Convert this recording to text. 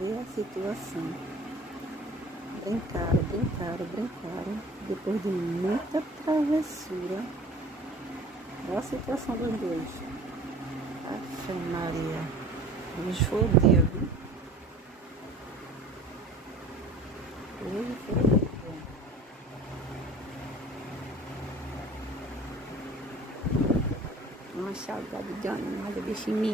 ver a situação. Brincaram, brincaram, brincaram. Depois de muita travessura, olha a situação dos dois. Afe Maria, hoje foi o dia, viu? Hoje foi o dia. Uma saudade de animal, bichinho.